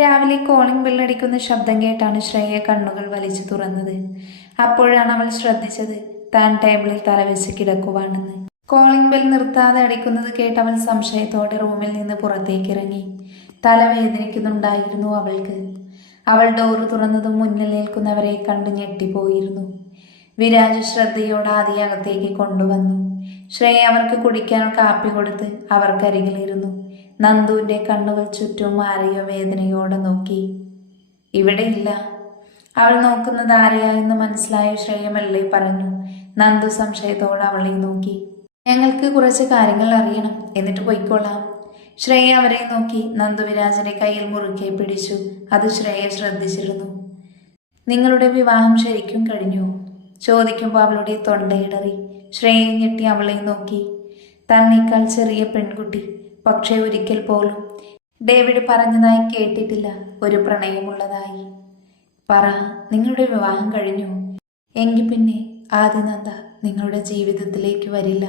രാവിലെ കോളിംഗ് ബെല്ലടിക്കുന്ന ശബ്ദം കേട്ടാണ് ശ്രേയ കണ്ണുകൾ വലിച്ചു തുറന്നത്. അപ്പോഴാണ് അവൾ ശ്രദ്ധിച്ചത് താൻ ടേബിളിൽ തലവെച്ച് കിടക്കുവാണെന്ന്. കോളിംഗ് ബെൽ നിർത്താതെ അടിക്കുന്നത് കേട്ട് അവൾ സംശയത്തോടെ റൂമിൽ നിന്ന് പുറത്തേക്കിറങ്ങി. തലവേദനിക്കുന്നുണ്ടായിരുന്നു അവൾക്ക്. അവൾ ഡോറ് തുറന്നതും മുന്നിൽ നിൽക്കുന്നവരെ കണ്ടു ഞെട്ടിപ്പോയിരുന്നു. വിരാജ് ശ്രദ്ധയോടെ ആദ്യ അകത്തേക്ക് കൊണ്ടുവന്നു. ശ്രേയ അവർക്ക് കുടിക്കാൻ കാപ്പി കൊടുത്ത് അവർക്കരികിലിരുന്നു. നന്ദുവിൻ്റെ കണ്ണുകൾ ചുറ്റും ആരെയോ വേദനയോടെ നോക്കി. ഇവിടെയില്ല. അവൾ നോക്കുന്നത് ആരെയായെന്ന് മനസ്സിലായ ശ്രേയ മെല്ലെ പറഞ്ഞു. നന്ദു സംശയത്തോടെ അവളെ നോക്കി. ഞങ്ങൾക്ക് കുറച്ച് കാര്യങ്ങൾ അറിയണം, എന്നിട്ട് പോയിക്കൊള്ളാം. ശ്രേയ അവരെ നോക്കി. നന്ദു വിരാജിന്റെ കയ്യിൽ മുറുകെ പിടിച്ചു. അത് ശ്രേയ ശ്രദ്ധിച്ചിരുന്നു. നിങ്ങളുടെ വിവാഹം ശരിക്കും കഴിഞ്ഞു? ചോദിക്കുമ്പോൾ അവളുടെ തൊണ്ടയിടറി. ശ്രേയ ഞെട്ടി അവളെ നോക്കി. തന്നേക്കാൾ ചെറിയ പെൺകുട്ടി, പക്ഷേ ഒരിക്കൽ പോലും ഡേവിഡ് പറഞ്ഞതായി കേട്ടിട്ടില്ല ഒരു പ്രണയമുള്ളതായി. പറ, നിങ്ങളുടെ വിവാഹം കഴിഞ്ഞു? എങ്കിൽ പിന്നെ ആദിനന്ദ നിങ്ങളുടെ ജീവിതത്തിലേക്ക് വരില്ല.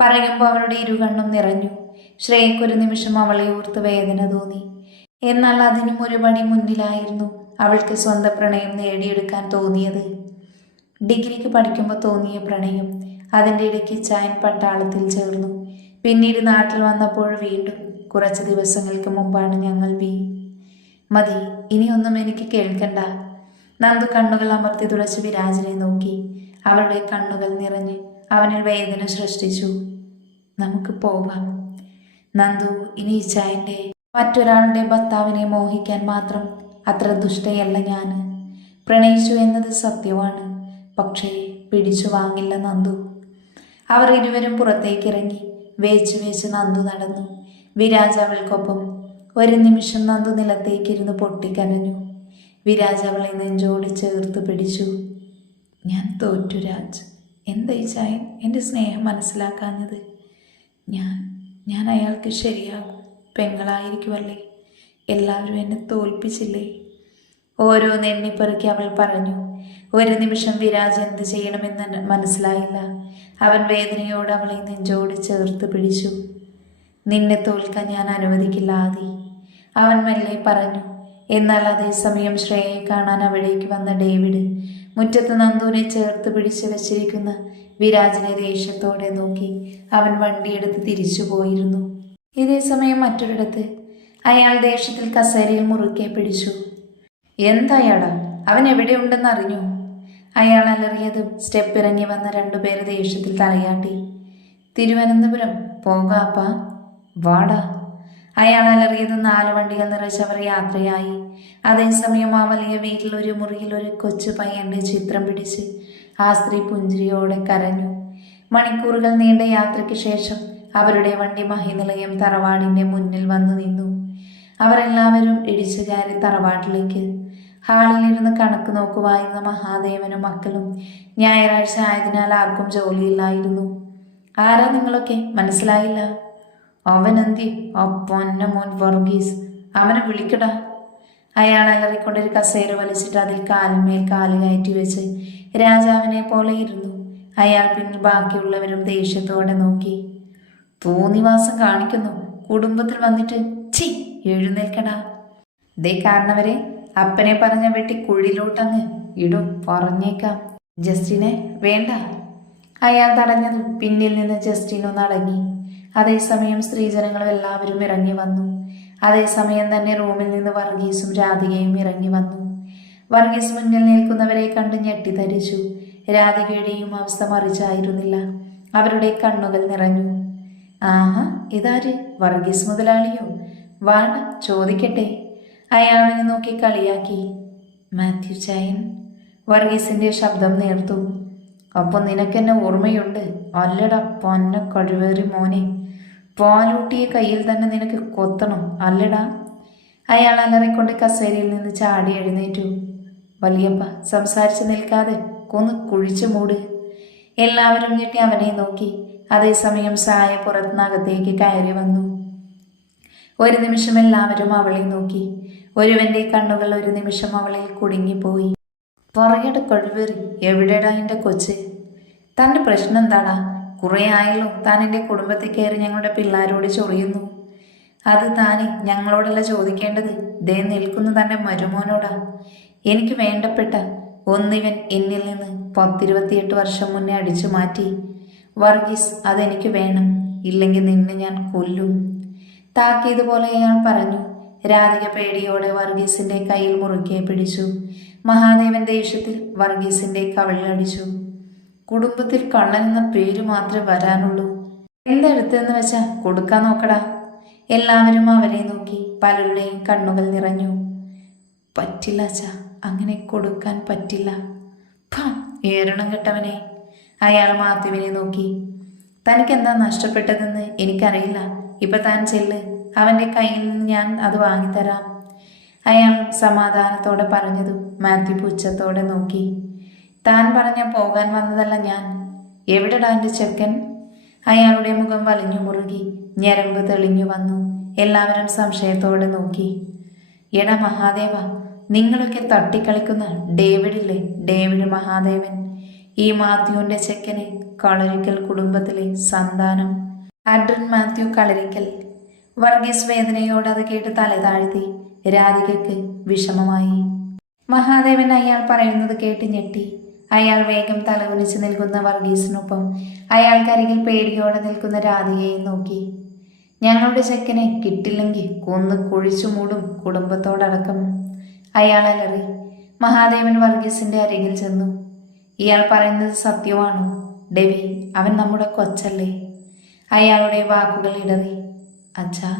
പറയുമ്പോൾ അവളുടെ ഇരുകണ്ണും നിറഞ്ഞു. ശ്രേയക്കൊരു നിമിഷം അവളെ ഓർത്ത് വേദന തോന്നി. എന്നാൽ അതിനും ഒരു പടി മുന്നിലായിരുന്നു അവൾക്ക് സ്വന്തം പ്രണയം നേടിയെടുക്കാൻ തോന്നിയത്. ഡിഗ്രിക്ക് പഠിക്കുമ്പോൾ തോന്നിയ പ്രണയം അതിൻ്റെ ഇടയ്ക്ക് ചായൻ പട്ടാളത്തിൽ ചേർന്നു. പിന്നീട് നാട്ടിൽ വന്നപ്പോൾ വീണ്ടും. കുറച്ച് ദിവസങ്ങൾക്ക് മുമ്പാണ് ഞങ്ങൾ മതി, ഇനിയൊന്നും എനിക്ക് കേൾക്കണ്ട. നന്ദു കണ്ണുകൾ അമർത്തി തുളച്ച് വിരാജിനെ നോക്കി. അവളുടെ കണ്ണുകൾ നിറഞ്ഞ് അവനിൽ വേദന സൃഷ്ടിച്ചു. നമുക്ക് പോകാം നന്ദു. ഇനി ചായൻ്റെ മറ്റൊരാളുടെ ഭർത്താവിനെ മോഹിക്കാൻ മാത്രം അത്ര ദുഷ്ടയല്ല ഞാൻ. പ്രണയിച്ചു എന്നത് സത്യമാണ്, പക്ഷേ പിടിച്ചു വാങ്ങില്ല നന്ദു. അവർ ഇരുവരും പുറത്തേക്കിറങ്ങി. വേച്ച് നന്ദു നടന്നു. വിരാജ് അവൾക്കൊപ്പം. ഒരു നിമിഷം നന്ദു നിലത്തേക്കിരുന്ന് പൊട്ടിക്കരഞ്ഞു. വിരാജ് അവളെ നെഞ്ചോട് ചേർത്ത് പിടിച്ചു. ഞാൻ തോറ്റു രാജ്. എന്തായി ചായൻ എൻ്റെ സ്നേഹം മനസ്സിലാക്കാഞ്ഞത്? ഞാൻ അയാൾക്ക് ശരിയാകും. പെങ്ങളായിരിക്കുമല്ലേ, എല്ലാവരും എന്നെ തോൽപ്പിച്ചില്ലേ? ഓരോന്ന് എണ്ണിപ്പെറുക്കി അവൾ പറഞ്ഞു. ഒരു നിമിഷം വിരാജ് എന്ത് ചെയ്യണമെന്ന് മനസ്സിലായില്ല. അവൻ വേദനയോട് അവളെ നെഞ്ചോട് ചേർത്ത് പിടിച്ചു. നിന്നെ തോൽക്കാൻ ഞാൻ അനുവദിക്കില്ല ആദി, അവൻ മെല്ലെ പറഞ്ഞു. എന്നാൽ അതേസമയം ശ്രേയയെ കാണാൻ അവിടേക്ക് വന്ന ഡേവിഡ് മുറ്റത്ത് നന്ദുവിനെ ചേർത്ത് പിടിച്ചു വച്ചിരിക്കുന്ന വിരാജിനെ ദേഷ്യത്തോടെ നോക്കി. അവൻ വണ്ടിയെടുത്ത് തിരിച്ചു പോയിരുന്നു. ഇതേ സമയം മറ്റൊരിടത്ത് അയാൾ ദേഷ്യത്തിൽ കസേരയിൽ മുറുക്കെ പിടിച്ചു. എന്തായാടാ, അവൻ എവിടെയുണ്ടെന്ന് അറിഞ്ഞു? അയാൾ അലറിയതും സ്റ്റെപ്പ് ഇറങ്ങി വന്ന രണ്ടുപേർ ദേഷ്യത്തിൽ തലയാട്ടി. തിരുവനന്തപുരം പോകാപ്പാ, വാടാ. അയാൾ അലറിയത് 4 വണ്ടികൾ നിറച്ചവർ യാത്രയായി. അതേസമയം ആ വലിയ വീട്ടിൽ ഒരു മുറിയിൽ ഒരു കൊച്ചു പയ്യന്റെ ചിത്രം പിടിച്ച് ആ സ്ത്രീ പുഞ്ചിരിയോടെ കരഞ്ഞു. മണിക്കൂറുകൾ നീണ്ട യാത്രയ്ക്ക് ശേഷം അവരുടെ വണ്ടി മഹിനിലയം തറവാടിന്റെ മുന്നിൽ വന്നു നിന്നു. അവരെല്ലാവരും ഇടിച്ചു കയറി തറവാട്ടിലേക്ക്. ഹാളിലിരുന്ന് കണക്ക് നോക്കുവായിരുന്ന മഹാദേവനും മക്കളും. ഞായറാഴ്ച ആയതിനാൽ ആർക്കും ജോലിയില്ലായിരുന്നു. ആരാ നിങ്ങളൊക്കെ? മനസ്സിലായില്ല. അവനെന്തി? പൊന്ന മോൻ വർഗീസ്, അവനെ വിളിക്കടാ. അയാൾ അലറിക്കൊണ്ടൊരു കസേര വലിച്ചിട്ട് അതിൽ കാലിന്മേൽ കാല് കയറ്റി വെച്ച് രാജാവിനെ പോലെ ഇരുന്നു. അയാൾ പിന്നെ ബാക്കിയുള്ളവരും ദേഷ്യത്തോടെ നോക്കി. തോന്നിവാസം കാണിക്കുന്നു. കുടുംബത്തിൽ വന്നിട്ട് ചി എഴുന്നേൽക്കടാ. ദേ കാരണവരെ, അപ്പനെ പറഞ്ഞ വെട്ടി കുഴിയിലോട്ടങ്ങ് ഇടും, പറഞ്ഞേക്കാം. ജസ്റ്റിനെ വേണ്ട. അയാൾ തടഞ്ഞതും പിന്നിൽ നിന്ന് ജസ്റ്റിനു നടങ്ങി. അതേസമയം സ്ത്രീജനങ്ങളും എല്ലാവരും ഇറങ്ങി വന്നു. അതേസമയം തന്നെ റൂമിൽ നിന്ന് വർഗീസും രാധികയും ഇറങ്ങി വന്നു. വർഗീസ് മുന്നിൽ നിൽക്കുന്നവരെ കണ്ട് ഞെട്ടിധരിച്ചു. രാധികയുടെയും അവസ്ഥ മറിച്ചായിരുന്നില്ല. അവരുടെ കണ്ണുകൾ നിറഞ്ഞു. ആഹാ, ഇതാര്? വർഗീസ് മുതലാളിയോ? വാണ, ചോദിക്കട്ടെ. അയാളെ നോക്കി കളിയാക്കി. മാത്യു ചായൻ. വർഗീസിന്റെ ശബ്ദം നേർത്തു. അപ്പം നിനക്കെന്നെ ഓർമ്മയുണ്ട് അല്ലടാ പൊന്ന കഴിവേറി മോനെ? പാലൂട്ടിയ കയ്യിൽ തന്നെ നിനക്ക് കൊത്തണം അല്ലടാ? അയാൾ അലറിക്കൊണ്ട് കസേരയിൽ നിന്ന് ചാടി എഴുന്നേറ്റു. വലിയപ്പ, സംസാരിച്ചു നിൽക്കാതെ കൊന്ന് കുഴിച്ചു മൂട്. എല്ലാവരും ഞെട്ടി അവനെ നോക്കി. അതേസമയം സായ പുറത്തുനകത്തേക്ക് കയറി വന്നു. ഒരു നിമിഷം എല്ലാവരും അവളെ നോക്കി. ഒരുവന്റെ കണ്ണുകൾ ഒരു നിമിഷം അവളിൽ കുടുങ്ങിപ്പോയി. പറയട കഴിവേറി, എവിടെടാ എൻ്റെ കൊച്ച്? തൻ്റെ പ്രശ്നം എന്താടാ? കുറേ ആയല്ലോ താൻ എൻ്റെ കുടുംബത്തിൽ കയറി ഞങ്ങളുടെ പിള്ളേരോട് ചൊറിയുന്നു. അത് താനെ ഞങ്ങളോടല്ല ചോദിക്കേണ്ടത്, ദേ നിൽക്കുന്നു തന്നെ മരുമോനോടാ. എനിക്ക് വേണ്ടപ്പെട്ട ഒന്നിവൻ എന്നിൽ നിന്ന് 10-28 വർഷം മുന്നേ അടിച്ചു മാറ്റി. വർഗീസ്, അതെനിക്ക് വേണം, ഇല്ലെങ്കിൽ നിന്നെ ഞാൻ കൊല്ലും. താക്കീതുപോലെ അയാൾ പറഞ്ഞു. രാധിക പേടിയോടെ വർഗീസിന്റെ കയ്യിൽ മുറുകെ പിടിച്ചു. മഹാദേവൻ ദേഷ്യത്തിൽ വർഗീസിന്റെ കവിളിലടിച്ചു. കുടുംബത്തിൽ കള്ളൻ എന്ന പേര് മാത്രമേ വരാനുള്ളൂ. എന്തെടുത്തെന്ന് വെച്ചാ കൊടുക്കാൻ നോക്കടാ. എല്ലാവരും അവരെ നോക്കി. പലരുടെയും കണ്ണുകൾ നിറഞ്ഞു. പറ്റില്ല അച്ഛാ, അങ്ങനെ കൊടുക്കാൻ പറ്റില്ല. ഏറണം കെട്ടവനെ. അയാൾ മാത്യുവിനെ നോക്കി. തനിക്കെന്താ നഷ്ടപ്പെട്ടതെന്ന് എനിക്കറിയില്ല. ഇപ്പൊ താൻ ചെല്ല്, അവന്റെ കയ്യിൽ നിന്ന് ഞാൻ അത് വാങ്ങിത്തരാം. അയാൾ സമാധാനത്തോടെ പറഞ്ഞതും മാത്യു പുച്ഛത്തോടെ നോക്കി. താൻ പറഞ്ഞ പോകാൻ വന്നതല്ല ഞാൻ. എവിടെടാ എൻ്റെ ചെക്കൻ? അയാളുടെ മുഖം വലിഞ്ഞു മുറുകി. ഞരമ്പ് തെളിഞ്ഞു വന്നു. എല്ലാവരും സംശയത്തോടെ നോക്കി. എടാ മഹാദേവ, നിങ്ങളൊക്കെ തട്ടിക്കളിക്കുന്ന ഡേവിഡില്ലേ, ഡേവിഡ് മഹാദേവൻ. ഈ മാത്യുവിൻ്റെ ചെക്കന്, കളരിക്കൽ കുടുംബത്തിലെ സന്താനം. ആഡ്രിൻ മാത്യു കളരിക്കൽ. വർഗീസ് വേദനയോട് അത് കേട്ട് തല താഴ്ത്തി. രാധികയ്ക്ക് വിഷമമായി. മഹാദേവൻ അയാൾ പറയുന്നത് കേട്ട് ഞെട്ടി. അയാൾ വേഗം തലകുനിച്ച് നിൽക്കുന്ന വർഗീസിനൊപ്പം അയാൾക്കരികിൽ പേടിയോടെ നിൽക്കുന്ന രാധികയെ നോക്കി. ഞങ്ങളുടെ ചെക്കനെ കിട്ടില്ലെങ്കിൽ കൊന്ന് കുഴിച്ചു മൂടും, കുടുംബത്തോടടക്കം. അയാൾ അലറി. മഹാദേവൻ വർഗീസിന്റെ അരികിൽ ചെന്നു. ഇയാൾ പറയുന്നത് സത്യമാണോ? ഡെവി, അവൻ നമ്മുടെ കൊച്ചല്ലേ? അയാളുടെ വാക്കുകൾ ഇടറി. അച്ഛാ,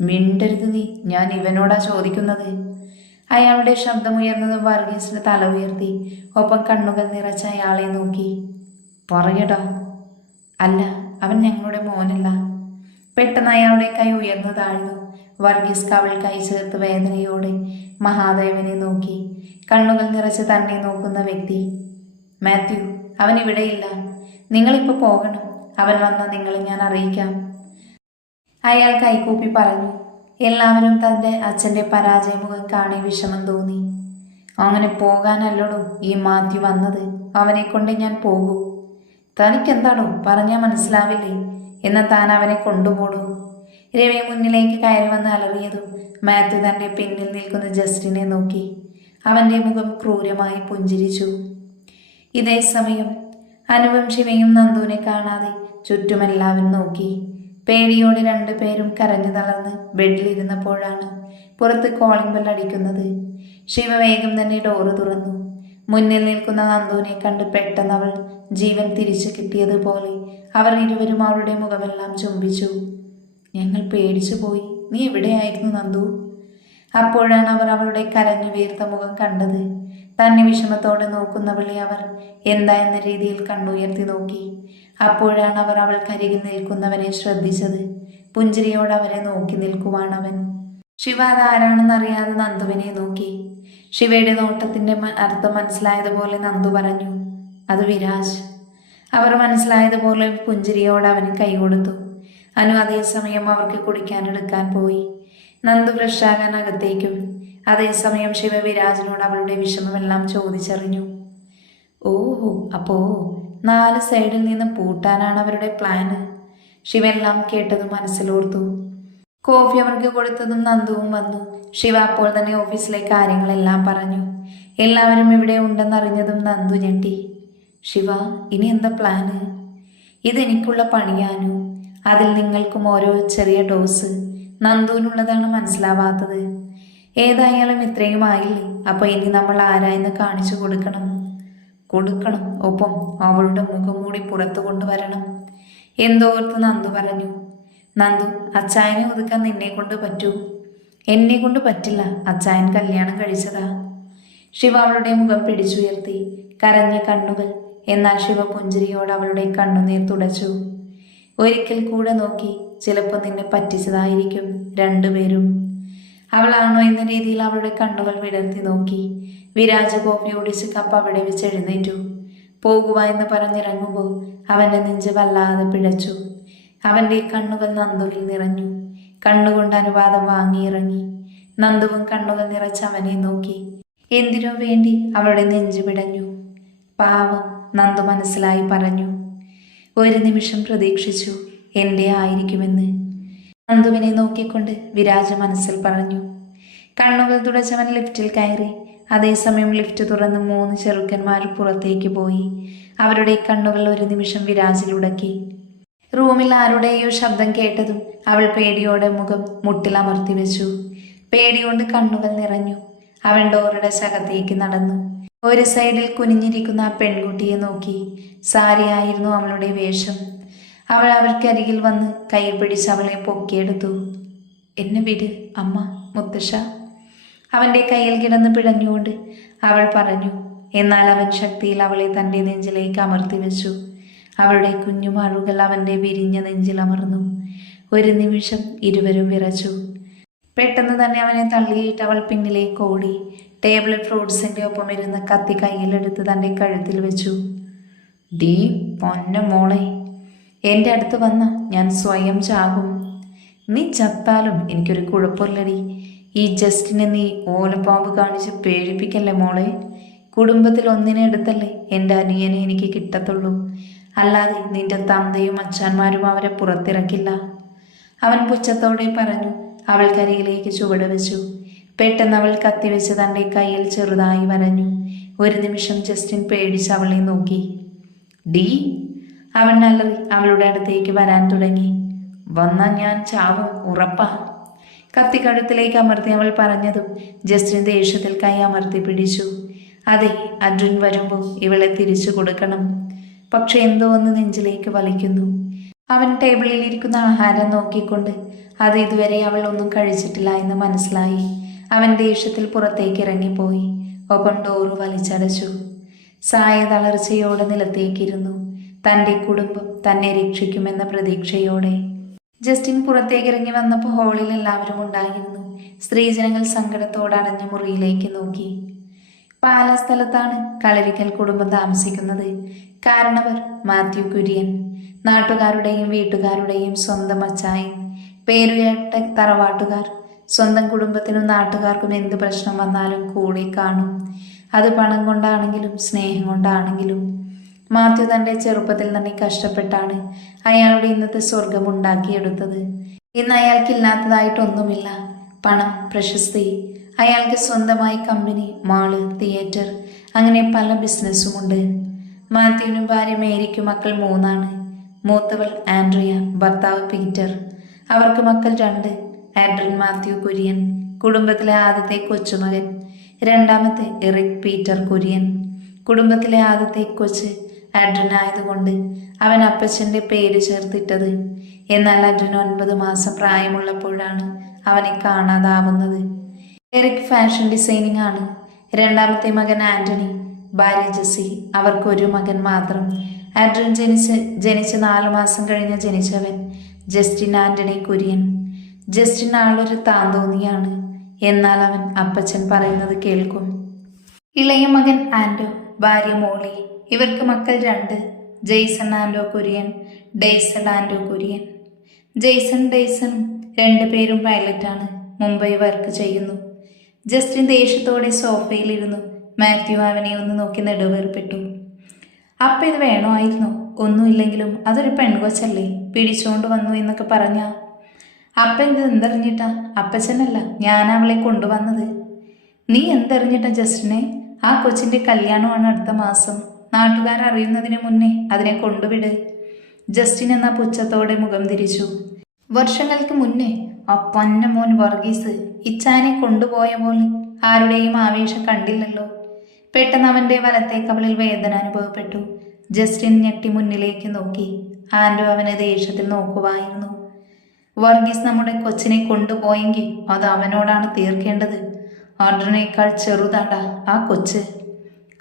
മിണ്ടരുത് നീ, ഞാൻ ഇവനോടാ ചോദിക്കുന്നത്. അയാളുടെ ശബ്ദമുയർന്നത് വർഗീസിന് തല ഉയർത്തി. ഒപ്പം കണ്ണുകൾ നിറച്ച അയാളെ നോക്കി. പറയടാ. അല്ല, അവൻ ഞങ്ങളുടെ മോനല്ല. പെട്ടെന്ന് അയാളുടെ കൈ ഉയർന്നു താഴ്ന്നു. വർഗീസ് കവിൾ കൈ ചേർത്ത് വേദനയോടെ മഹാദേവനെ നോക്കി. കണ്ണുകൾ നിറച്ച് തന്നെ നോക്കുന്ന വ്യക്തി. മാത്യു, അവൻ ഇവിടെയില്ല. നിങ്ങളിപ്പോൾ പോകണം. അവൻ വന്ന നിങ്ങളെ ഞാൻ അറിയിക്കാം. അയാൾ കൈകൂപ്പി പറഞ്ഞു. എല്ലാവരും തൻ്റെ അച്ഛൻ്റെ പരാജയമുഖം കാണി വിഷമം തോന്നി. അങ്ങനെ പോകാനല്ലടോ ഈ മാത്യു വന്നത്. അവനെ കൊണ്ട് ഞാൻ പോകൂ. തനിക്കെന്താണോ പറഞ്ഞാൽ മനസ്സിലാവില്ലേ? എന്നാൽ താൻ അവനെ കൊണ്ടുപോടൂ. രവി മുന്നിലേക്ക് കയറി വന്ന് അലറിയതും മാത്യു തൻ്റെ പിന്നിൽ നിൽക്കുന്ന ജസ്റ്റിനെ നോക്കി. അവൻ്റെ മുഖം ക്രൂരമായി പുഞ്ചിരിച്ചു. ഇതേ സമയം അനുവും ശിവയും നന്ദുവിനെ കാണാതെ ചുറ്റുമെല്ലാവരും നോക്കി. പേടിയോടെ രണ്ടുപേരും കരഞ്ഞു തളർന്ന് ബെഡിലിരുന്നപ്പോഴാണ് പുറത്ത് കോളിംഗ് ബെൽ അടിക്കുന്നത്. ശിവ വേഗം തന്നെ ഡോറ് തുറന്നു. മുന്നിൽ നിൽക്കുന്ന നന്ദുവിനെ കണ്ട് പെട്ടെന്ന് അവൾ ജീവൻ തിരിച്ചു കിട്ടിയതുപോലെ അവർ ഇരുവരും അവളുടെ മുഖമെല്ലാം ചുംബിച്ചു. ഞങ്ങൾ പേടിച്ചു പോയി. നീ എവിടെയായിരുന്നു നന്ദു? അപ്പോഴാണ് അവർ അവളുടെ കരഞ്ഞു വീർത്ത മുഖം കണ്ടത്. തന്നെ വിഷമത്തോടെ നോക്കുന്നവളെ അവർ എന്താ എന്ന രീതിയിൽ കണ്ണുയർത്തി നോക്കി. അപ്പോഴാണ് അവർ അവൾക്കരികിൽ നിൽക്കുന്നവനെ ശ്രദ്ധിച്ചത്. പുഞ്ചിരിയോടെ അവരെ നോക്കി നിൽക്കുവാണവൻ. ശിവ അതാരാണെന്നറിയാതെ നന്ദുവിനെ നോക്കി. ശിവയുടെ നോട്ടത്തിന്റെ അർത്ഥം മനസ്സിലായതുപോലെ നന്ദു പറഞ്ഞു, അത് വിരാജ്. അവർ മനസ്സിലായതുപോലെ പുഞ്ചിരിയോടെ അവന് കൈ കൊടുത്തു. അനു അതേസമയം അവർക്ക് കുടിക്കാനെടുക്കാൻ പോയി. നന്ദു ഫ്രഷാകാൻ അകത്തേക്കും. അതേസമയം ശിവ വിരാജിനോട് അവളുടെ വിഷമമെല്ലാം ചോദിച്ചറിഞ്ഞു. ഓഹോ, അപ്പോ 4 സൈഡിൽ നിന്ന് പൂട്ടാനാണ് അവരുടെ പ്ലാന്. ശിവെല്ലാം കേട്ടതും മനസ്സിലോർത്തു. കോഫി അവർക്ക് കൊടുത്തതും നന്ദുവും വന്നു. ശിവ അപ്പോൾ തന്നെ ഓഫീസിലെ കാര്യങ്ങളെല്ലാം പറഞ്ഞു. എല്ലാവരും ഇവിടെ ഉണ്ടെന്നറിഞ്ഞതും നന്ദു ഞെട്ടി. ശിവ, ഇനി എന്താ പ്ലാന്? ഇതെനിക്കുള്ള പണിയാനു. അതിൽ നിങ്ങൾക്കും ഓരോ ചെറിയ ഡോസ്. നന്ദുവിനുള്ളതാണ് മനസ്സിലാവാത്തത്. ഏതായാലും ഇത്രയും ആയില്ലേ, അപ്പോൾ ഇനി നമ്മൾ ആരായെന്ന് കാണിച്ചു കൊടുക്കണം. ഒപ്പം അവളുടെ മുഖം മൂടി പുറത്തു കൊണ്ടുവരണം. എന്തോർത്ത് നന്ദു പറഞ്ഞു. നന്ദു, അച്ചായനെ ഒതുക്കാൻ നിന്നെ കൊണ്ട് പറ്റൂ? എന്നെ കൊണ്ട് പറ്റില്ല. അച്ചായൻ കല്യാണം കഴിച്ചതാ. ശിവ അവളുടെ മുഖം പിടിച്ചുയർത്തി. കരഞ്ഞ കണ്ണുകൾ. എന്നാൽ ശിവ പുഞ്ചിരിയോട് അവളുടെ കണ്ണുനീർ തുടച്ചു. ഒരിക്കൽ കൂടെ നോക്കി. ചിലപ്പോൾ നിന്നെ പറ്റിച്ചതായിരിക്കും രണ്ടുപേരും. അവളാണോ എന്ന രീതിയിൽ അവളുടെ കണ്ണുകൾ വിടർത്തി നോക്കി. വിരാജ് കോഫി ഓടിച്ച് കപ്പ് അവിടെ വെച്ച് എഴുന്നേറ്റു. പോകുക എന്ന് പറഞ്ഞിറങ്ങുമ്പോൾ അവൻ്റെ നെഞ്ച് വല്ലാതെ പിടച്ചു. അവൻ്റെ കണ്ണുകൾ നന്ദുവിൽ നിറഞ്ഞു. കണ്ണുകൊണ്ട് അനുവാദം വാങ്ങിയിറങ്ങി. നന്ദുവും കണ്ണുകൾ നിറച്ച് അവനെ നോക്കി. എന്തിനോ വേണ്ടി അവളുടെ നെഞ്ചു പിടഞ്ഞു. പാവം, നന്ദു മനസ്സിലായി പറഞ്ഞു. ഒരു നിമിഷം പ്രതീക്ഷിച്ചു എൻ്റെ ആയിരിക്കുമെന്ന്. നന്ദുവിനെ നോക്കിക്കൊണ്ട് വിരാജ് മനസ്സിൽ പറഞ്ഞു. കണ്ണുകൾ തുടച്ചവൻ ലിഫ്റ്റിൽ കയറി. അതേസമയം ലിഫ്റ്റ് തുറന്ന് 3 ചെറുക്കന്മാർ പുറത്തേക്ക് പോയി. അവരുടെ കണ്ണുകൾ ഒരു നിമിഷം വിരാജിലുടക്കി. റൂമിൽ ആരുടെയോ ശബ്ദം കേട്ടതും അവൾ പേടിയോടെ മുഖം മുട്ടിലമർത്തി വെച്ചു. പേടികൊണ്ട് കണ്ണുകൾ നിറഞ്ഞു. അവൻ ഡോറുടെ ശകത്തേക്ക് നടന്നു. ഒരു സൈഡിൽ കുനിഞ്ഞിരിക്കുന്ന ആ പെൺകുട്ടിയെ നോക്കി. സാരിയായിരുന്നു അവളുടെ വേഷം. അവൾ അവർക്കരികിൽ വന്ന് കൈ പിടിച്ച് അവളെ പൊക്കിയെടുത്തു. എന്നെ വിട് അമ്മ, മുത്തശ്ശ. അവൻ്റെ കയ്യിൽ കിടന്ന് പിടഞ്ഞുകൊണ്ട് അവൾ പറഞ്ഞു. എന്നാൽ അവൻ ശക്തിയിൽ അവളെ തൻ്റെ നെഞ്ചിലേക്ക് അമർത്തി വെച്ചു. അവളുടെ കുഞ്ഞുമാഴുകൾ അവൻ്റെ വിരിഞ്ഞ നെഞ്ചിലമർന്നു. ഒരു നിമിഷം ഇരുവരും വിറച്ചു. പെട്ടെന്ന് തന്നെ അവനെ തള്ളിയിട്ട് അവൾ പിന്നിലേക്ക് ഓടി. ടേബിളിൽ ഫ്രൂട്ട്സിൻ്റെ ഒപ്പം ഇരുന്ന് കത്തി കയ്യിലെടുത്ത് തൻ്റെ കഴുത്തിൽ വെച്ചു. ഡീ പൊന്ന മോളെ, എൻ്റെ അടുത്ത് വന്ന ഞാൻ സ്വയം ചാകും. നീ ചത്താലും എനിക്കൊരു കുഴപ്പമില്ലടി. ഈ ജസ്റ്റിനെ നീ ഓലപ്പാമ്പ് കാണിച്ച് പേടിപ്പിക്കല്ലേ മോളെ. കുടുംബത്തിൽ ഒന്നിനെ എടുത്തല്ലേ എൻ്റെ അനിയനെ എനിക്ക് കിട്ടത്തുള്ളൂ. അല്ലാതെ നിന്റെ തന്തയും അച്ഛന്മാരും അവരെ പുറത്തിറക്കില്ല. അവൻ പുച്ഛത്തോടെ പറഞ്ഞു. അവൾ കരിയിലേക്ക് ചുവട് വെച്ചു. പെട്ടെന്ന് അവൾ കത്തിവെച്ച് തൻ്റെ കയ്യിൽ ചെറുതായി വരഞ്ഞു. ഒരു നിമിഷം ജസ്റ്റിൻ പേടിച്ച് അവളെ നോക്കി. ഡീ, അവൻ അലറി അവളുടെ അടുത്തേക്ക് വരാൻ തുടങ്ങി. വന്നാൽ ഞാൻ ചാവും, ഉറപ്പാ. കത്തി കഴുത്തിലേക്ക് അമർത്തി അവൾ പറഞ്ഞതും ജസ്റ്റിൻ ദേഷ്യത്തിൽ കൈ അമർത്തി പിടിച്ചു. അതെ, അർജുൻ വരുമ്പോൾ ഇവളെ തിരിച്ചു കൊടുക്കണം. പക്ഷെ എന്തോ ഒന്ന് നെഞ്ചിലേക്ക് വലിക്കുന്നു. അവൻ ടേബിളിൽ ഇരിക്കുന്ന ആഹാരം നോക്കിക്കൊണ്ട് അത് ഇതുവരെ അവൾ ഒന്നും കഴിച്ചിട്ടില്ല എന്ന് മനസ്സിലായി. അവൻ ദേഷ്യത്തിൽ പുറത്തേക്ക് ഇറങ്ങിപ്പോയി. ഒപ്പം ഡോറ് വലിച്ചടച്ചു. സായ തളർച്ചയോടെ നിലത്തേക്കിരുന്നു. തൻ്റെ കുടുംബം തന്നെ രക്ഷിക്കുമെന്ന പ്രതീക്ഷയോടെ. ജസ്റ്റിൻ പുറത്തേക്ക് ഇറങ്ങി വന്നപ്പോൾ ഹാളിൽ എല്ലാവരും ഉണ്ടായിരുന്നു. സ്ത്രീജനങ്ങൾ സങ്കടത്തോടെ അടഞ്ഞ മുറിയിലേക്ക് നോക്കി. പാല സ്ഥലത്താണ് കളരിക്കൽ കുടുംബം താമസിക്കുന്നത്. കാരണവർ മാത്യു കുര്യൻ. നാട്ടുകാരുടെയും വീട്ടുകാരുടെയും സ്വന്തം അച്ചായൻ. പേരുകേട്ട തറവാട്ടുകാർ. സ്വന്തം കുടുംബത്തിനും നാട്ടുകാർക്കും എന്ത് പ്രശ്നം വന്നാലും കൂടെ കാണും. അത് പണം കൊണ്ടാണെങ്കിലും സ്നേഹം കൊണ്ടാണെങ്കിലും. മാത്യു തൻ്റെ ചെറുപ്പത്തിൽ തന്നെ കഷ്ടപ്പെട്ടാണ് അയാളുടെ ഇന്നത്തെ സ്വർഗം ഉണ്ടാക്കിയെടുത്തത്. ഇന്ന് അയാൾക്കില്ലാത്തതായിട്ടൊന്നുമില്ല. പണം, പ്രശസ്തി. അയാൾക്ക് സ്വന്തമായി കമ്പനി, മാള്, തിയേറ്റർ, അങ്ങനെ പല ബിസിനസ്സുമുണ്ട്. മാത്യുവിനും ഭാര്യ മേരിക്കും മക്കൾ 3 മൂത്തവൾ ആൻഡ്രിയ, ഭർത്താവ് പീറ്റർ. അവർക്ക് മക്കൾ 2. ആഡ്രിൻ മാത്യു കുര്യൻ, കുടുംബത്തിലെ ആദ്യത്തെ കൊച്ചുമകൻ. രണ്ടാമത്തെ എറിക് പീറ്റർ കുര്യൻ. കുടുംബത്തിലെ ആദ്യത്തെ കൊച്ച് ആഡ്രിൻ ആയതുകൊണ്ട് അവൻ അപ്പച്ചൻ്റെ പേര് ചേർത്തിട്ടത്. എന്നാൽ ആഡ്രിൻ 9 മാസം പ്രായമുള്ളപ്പോഴാണ് അവനെ കാണാതാവുന്നത്. എറിക് ഫാഷൻ ഡിസൈനിങ് ആണ്. രണ്ടാമത്തെ മകൻ ആന്റണി, ഭാര്യ ജെസ്സി. അവർക്കൊരു മകൻ മാത്രം. ആഡ്രിൻ ജനിച്ച് 4 മാസം കഴിഞ്ഞ് ജനിച്ചവൻ ജസ്റ്റിൻ ആന്റണി കുര്യൻ. ജസ്റ്റിൻ ആളൊരു താന്തോന്നിയാണ്. എന്നാൽ അവൻ അപ്പച്ചൻ പറയുന്നത് കേൾക്കും. ഇളയ മകൻ ആൻഡോ, ഭാര്യ മോളി. ഇവർക്ക് മക്കൾ 2. ജെയ്സൺ ആൻഡോ കുര്യൻ, ഡെയ്സൺ ആൻഡോ കുര്യൻ. ഡെയ്സണും 2 പേരും പൈലറ്റാണ്. മുംബൈ വർക്ക് ചെയ്യുന്നു. ജസ്റ്റിൻ ദേഷ്യത്തോടെ സോഫയിലിരുന്നു. മാത്യു അവനെ ഒന്ന് നോക്കി നെടുവേർപ്പെട്ടു. അപ്പ ഇത് വേണമായിരുന്നു. ഒന്നുമില്ലെങ്കിലും അതൊരു പെൺകൊച്ചല്ലേ, പിടിച്ചോണ്ട് വന്നു എന്നൊക്കെ പറഞ്ഞ. അപ്പ ഇത് എന്തറിഞ്ഞിട്ടാ? അപ്പച്ചനല്ല, ഞാൻ അവളെ കൊണ്ടുവന്നത്. നീ എന്തറിഞ്ഞിട്ടാ ജസ്റ്റിനെ? ആ കൊച്ചിൻ്റെ കല്യാണമാണ് അടുത്ത മാസം. നാട്ടുകാരറിയുന്നതിന് മുന്നേ അതിനെ കൊണ്ടുവിട്. ജസ്റ്റിൻ എന്ന പുച്ഛത്തോടെ മുഖം തിരിച്ചു. വർഷങ്ങൾക്ക് മുന്നേ ആ പൊന്ന മോൻ വർഗീസ് ഇച്ചാനെ കൊണ്ടുപോയ പോലെ ആരുടെയും ആവേശം കണ്ടില്ലല്ലോ. പെട്ടെന്ന് അവൻ്റെ വലത്തെ കവളിൽ വേദന അനുഭവപ്പെട്ടു. ജസ്റ്റിൻ ഞെട്ടി മുന്നിലേക്ക് നോക്കി. ആൻഡോ അവനെ ദേഷ്യത്തിൽ നോക്കുവായിരുന്നു. വർഗീസ് നമ്മുടെ കൊച്ചിനെ കൊണ്ടുപോയെങ്കിൽ അത് അവനോടാണ് തീർക്കേണ്ടത്. ആർഡറിനേക്കാൾ ചെറുതാടാ ആ കൊച്ച്.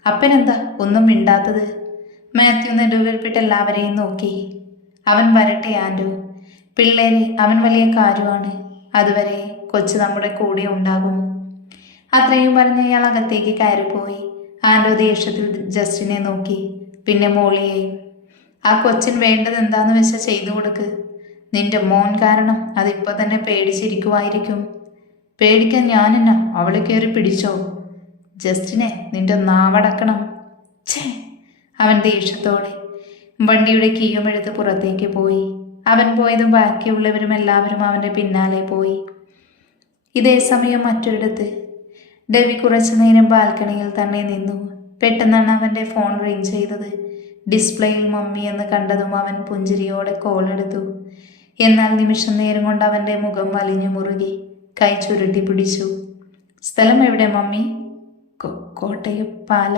അപ്പനെന്താ ഒന്നും മിണ്ടാത്തത്? മാത്യു നെടുവേർപ്പിട്ട് എല്ലാവരെയും നോക്കി. അവൻ വരട്ടെ ആൻഡോ. പിള്ളേരെ, അവൻ വലിയ കാര്യമാണ്. അതുവരെ കൊച്ച് നമ്മുടെ കൂടെ ഉണ്ടാകും. അത്രയും പറഞ്ഞ് അയാൾ അകത്തേക്ക് കയറിപ്പോയി. ആൻഡോ ദേഷ്യത്തിൽ ജസ്റ്റിനെ നോക്കി, പിന്നെ മോളിയെയും. ആ കൊച്ചിൻ വേണ്ടത് എന്താന്ന് വെച്ചാൽ ചെയ്തു കൊടുക്ക്. നിന്റെ മോൻ കാരണം അതിപ്പോൾ തന്നെ പേടിച്ചിരിക്കുമായിരിക്കും. പേടിക്കാൻ ഞാനെന്നാ? അവളെ കയറി പിടിച്ചോ. ജസ്റ്റിനെ, നിന്റെ നാവടക്കണം. ഛേ! അവൻ ദേഷ്യത്തോടെ വണ്ടിയുടെ കീയുമെടുത്ത് പുറത്തേക്ക് പോയി. അവൻ പോയതും ബാക്കിയുള്ളവരും എല്ലാവരും അവൻ്റെ പിന്നാലെ പോയി. ഇതേ സമയം മറ്റൊരിടത്ത് ഡെവി കുറച്ചു നേരം ബാൽക്കണിയിൽ തന്നെ നിന്നു. പെട്ടെന്നാണ് അവൻ്റെ ഫോൺ റിങ് ചെയ്തത്. ഡിസ്പ്ലേയിൽ മമ്മി എന്ന് കണ്ടതും അവൻ പുഞ്ചിരിയോടെ കോൾ എടുത്തു. എന്നാൽ നിമിഷം നേരം കൊണ്ട് അവൻ്റെ മുഖം വലിഞ്ഞു മുറുകി. കൈ ചുരുട്ടി പിടിച്ചു. സ്ഥലം എവിടെ മമ്മി? കോട്ടയം പാല.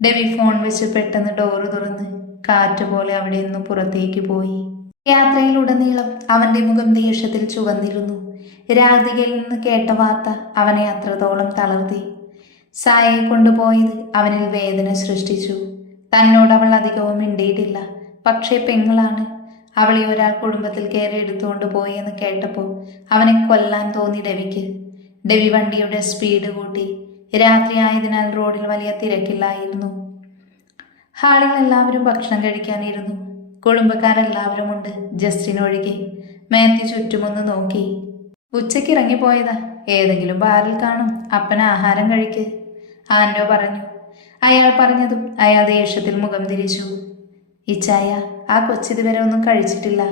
ഡെവി ഫോൺ വെച്ച് പെട്ടെന്ന് ഡോറ് തുറന്ന് കാറ്റ് പോലെ അവിടെ നിന്ന് പുറത്തേക്ക് പോയി. യാത്രയിലുടനീളം അവൻ്റെ മുഖം ദേഷ്യത്തിൽ ചുവന്നിരുന്നു. രാധികയിൽ നിന്ന് കേട്ട വാർത്ത അവനെ അത്രത്തോളം തളർത്തി. സായയെ കൊണ്ടുപോയത് അവനിൽ വേദന സൃഷ്ടിച്ചു. തന്നോട് അവൾ അധികവും മിണ്ടിയിട്ടില്ല. പക്ഷേ പെങ്ങളാണ്. അവളെ ഒരാൾ കുടുംബത്തിൽ കയറി എടുത്തുകൊണ്ട് പോയി എന്ന് കേട്ടപ്പോൾ അവനെ കൊല്ലാൻ തോന്നി ഡെവിക്ക്. ഡെവി വണ്ടിയുടെ സ്പീഡ് കൂട്ടി. രാത്രി ആയതിനാൽ റോഡിൽ വലിയ തിരക്കില്ലായിരുന്നു. ഹാളിൽ എല്ലാവരും ഭക്ഷണം കഴിക്കാനിരുന്നു. കുടുംബക്കാരെല്ലാവരും ഉണ്ട്, ജസ്റ്റിൻ ഒഴികെ. മാത്യു ചുറ്റുമൊന്ന് നോക്കി. ഉച്ചയ്ക്ക് ഇറങ്ങിപ്പോയതാ. ഏതെങ്കിലും ബാറിൽ കാണും. അപ്പന ആഹാരം കഴിക്ക്, ആൻഡോ പറഞ്ഞു. അയാൾ പറഞ്ഞതും അയാൾ ദേഷ്യത്തിൽ മുഖം തിരിച്ചു. ഇച്ചായ, ആ കൊച്ചിതുവരെ ഒന്നും കഴിച്ചിട്ടില്ല.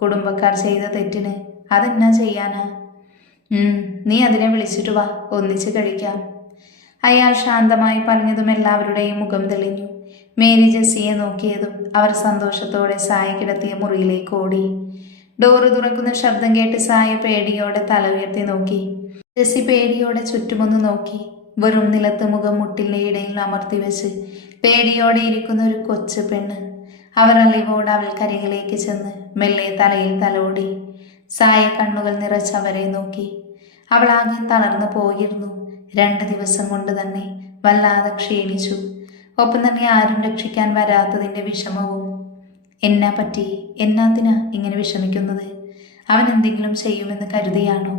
കുടുംബക്കാർ ചെയ്ത തെറ്റിന് അതെന്നാ ചെയ്യാനാ? നീ അതിനെ വിളിച്ചിട്ട് വാ, ഒന്നിച്ച് കഴിക്കാം. അയാൾ ശാന്തമായി പറഞ്ഞതും എല്ലാവരുടെയും മുഖം തെളിഞ്ഞു. മേരി ജെസ്സിയെ നോക്കിയതും അവർ സന്തോഷത്തോടെ സായ കിടത്തിയ മുറിയിലേക്ക് ഓടി. ഡോറ് തുറക്കുന്ന ശബ്ദം കേട്ട് സായ പേടിയോടെ തല ഉയർത്തി നോക്കി. ജെസ്സി പേടിയോടെ ചുറ്റുമൊന്ന് നോക്കി. വെറും നിലത്ത് മുഖം മുട്ടിലെ ഇടയിൽ അമർത്തി വെച്ച് പേടിയോടെ ഇരിക്കുന്ന ഒരു കൊച്ചു പെണ്ണ്. അവർ അലിവോട് അവൾക്കരികിലേക്ക് ചെന്ന് മെല്ലെ തലയിൽ തലോടി. സായ കണ്ണുകൾ നിറച്ച് അവരെ നോക്കി. അവൾ ആകെ തളർന്നു പോയിരുന്നു. 2 ദിവസം കൊണ്ട് തന്നെ വല്ലാതെ ക്ഷീണിച്ചു. ഒപ്പം തന്നെ ആരും രക്ഷിക്കാൻ വരാത്തതിൻ്റെ വിഷമവും. എന്നാ പറ്റി? എന്നാത്തിനാ ഇങ്ങനെ വിഷമിക്കുന്നത്? അവൻ എന്തെങ്കിലും ചെയ്യുമെന്ന് കരുതിയാണോ?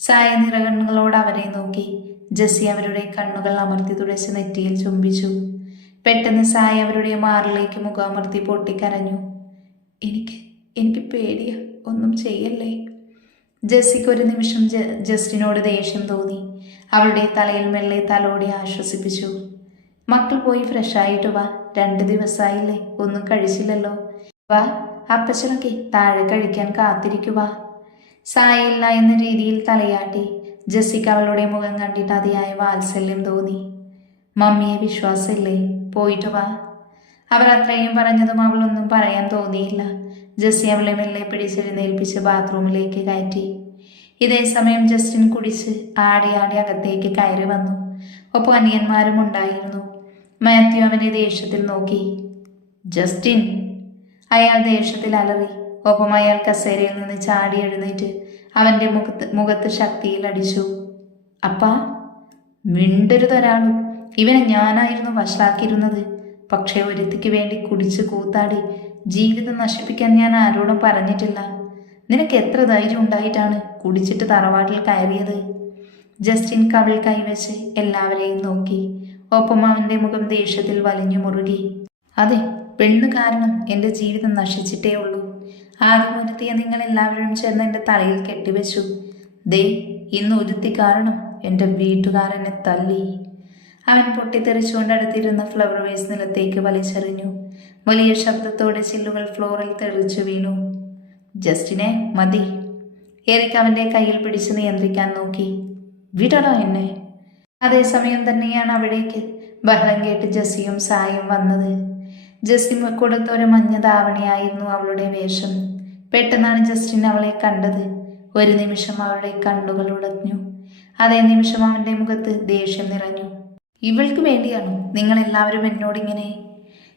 സായ നിറകണ്ണുകളോട് അവരെ നോക്കി. ജെസ്സി അവരുടെ കണ്ണുകൾ അമർത്തി തുടച്ച് നെറ്റിയിൽ ചുംബിച്ചു. പെട്ടെന്ന് സായ അവരുടെ മാറിലേക്ക് മുഖമർത്തി പൊട്ടിക്കരഞ്ഞു. എനിക്ക് പേടിയാ, ഒന്നും ചെയ്യല്ലേ. ജെസ്സിക്ക് ഒരു നിമിഷം ജസ്റ്റിനോട് ദേഷ്യം തോന്നി. അവളുടെ തലയിൽ മെല്ലെ തലോടി ആശ്വസിപ്പിച്ചു. മക്കൾ പോയി ഫ്രഷായിട്ട് വാ, 2 ദിവസമായില്ലേ, ഒന്നും കഴിച്ചില്ലല്ലോ. വാ, അപ്പച്ചനൊക്കെ താഴെ കഴിക്കാൻ കാത്തിരിക്കുക. സായയില്ല എന്ന രീതിയിൽ തലയാട്ടി. ജെസ്സിക്ക് അവളുടെ മുഖം കണ്ടിട്ട് അതിയായ വാത്സല്യം തോന്നി. മമ്മിയെ വിശ്വാസമില്ലേ? പോയിട്ട് വാ. അവർ അത്രയും പറഞ്ഞതും അവളൊന്നും പറയാൻ തോന്നിയില്ല. ജെസ്സി അവളെ മെല്ലെ പിടിച്ചെഴുന്നേൽപ്പിച്ച് ബാത്റൂമിലേക്ക് കയറ്റി. ഇതേ സമയം ജസ്റ്റിൻ കുടിച്ച് ആടി അകത്തേക്ക് കയറി വന്നു. ഒപ്പം അനിയന്മാരും ഉണ്ടായിരുന്നു. മാത്യു അവനെ ദേഷ്യത്തിൽ നോക്കി. ജസ്റ്റിൻ! അയാൾ ദേഷ്യത്തിൽ അലറി. ഒപ്പം അയാൾ കസേരയിൽ നിന്ന് ചാടി എഴുന്നേറ്റ് അവൻ്റെ മുഖത്ത് ശക്തിയിൽ അടിച്ചു. അപ്പാ, മിണ്ടരുതൊരാളും. ഇവനെ ഞാനായിരുന്നു വഷളാക്കിയിരുന്നത്. പക്ഷേ ഒരുത്തിക്ക് വേണ്ടി കുടിച്ച് കൂത്താടി ജീവിതം നശിപ്പിക്കാൻ ഞാൻ ആരോടും പറഞ്ഞിട്ടില്ല. നിനക്ക് എത്ര ധൈര്യം ഉണ്ടായിട്ടാണ് കുടിച്ചിട്ട് തറവാട്ടിൽ കയറിയത്? ജസ്റ്റിൻ കവിൾ കൈവച്ച് എല്ലാവരെയും നോക്കി. ഒപ്പം അവൻ്റെ മുഖം ദേഷ്യത്തിൽ വലിഞ്ഞു മുറുകി. അതെ, പെണ്ണു കാരണം എൻ്റെ ജീവിതം നശിച്ചിട്ടേ ഉള്ളൂ. ആദ്യം ഒരുത്തിയെ നിങ്ങളെല്ലാവരും ചേർന്ന് എൻ്റെ തലയിൽ കെട്ടിവെച്ചു. ദേ, ഇന്ന് ഒരുത്തി കാരണം എൻ്റെ വീട്ടുകാരനെ തല്ലി. അവൻ പൊട്ടിത്തെറിച്ചുകൊണ്ട് അടുത്തിരുന്ന ഫ്ലവർ വേസ് നിലത്തേക്ക് വലിച്ചെറിഞ്ഞു. വലിയ ശബ്ദത്തോടെ ചില്ലുകൾ ഫ്ലോറിൽ തെറിച്ചു വീണു. ജസ്റ്റിനെ, മതി. എറിക് അവൻ്റെ കയ്യിൽ പിടിച്ച് നിയന്ത്രിക്കാൻ നോക്കി. വിടടാ എന്നെ. അതേസമയം തന്നെയാണ് അവിടേക്ക് ബഹളം കേട്ട് ജെസ്സിയും സായും വന്നത്. ജെസ്സി കൊടുത്തൊരു മഞ്ഞ ധാവണിയായിരുന്നു അവളുടെ വേഷം. പെട്ടെന്നാണ് ജസ്റ്റിൻ അവളെ കണ്ടത്. ഒരു നിമിഷം അവളുടെ കണ്ണുകൾ ഉടഞ്ഞു. അതേ നിമിഷം അവൻ്റെ മുഖത്ത് ദേഷ്യം നിറഞ്ഞു. ഇവൾക്ക് വേണ്ടിയാണോ നിങ്ങളെല്ലാവരും എന്നോടിങ്ങനെ?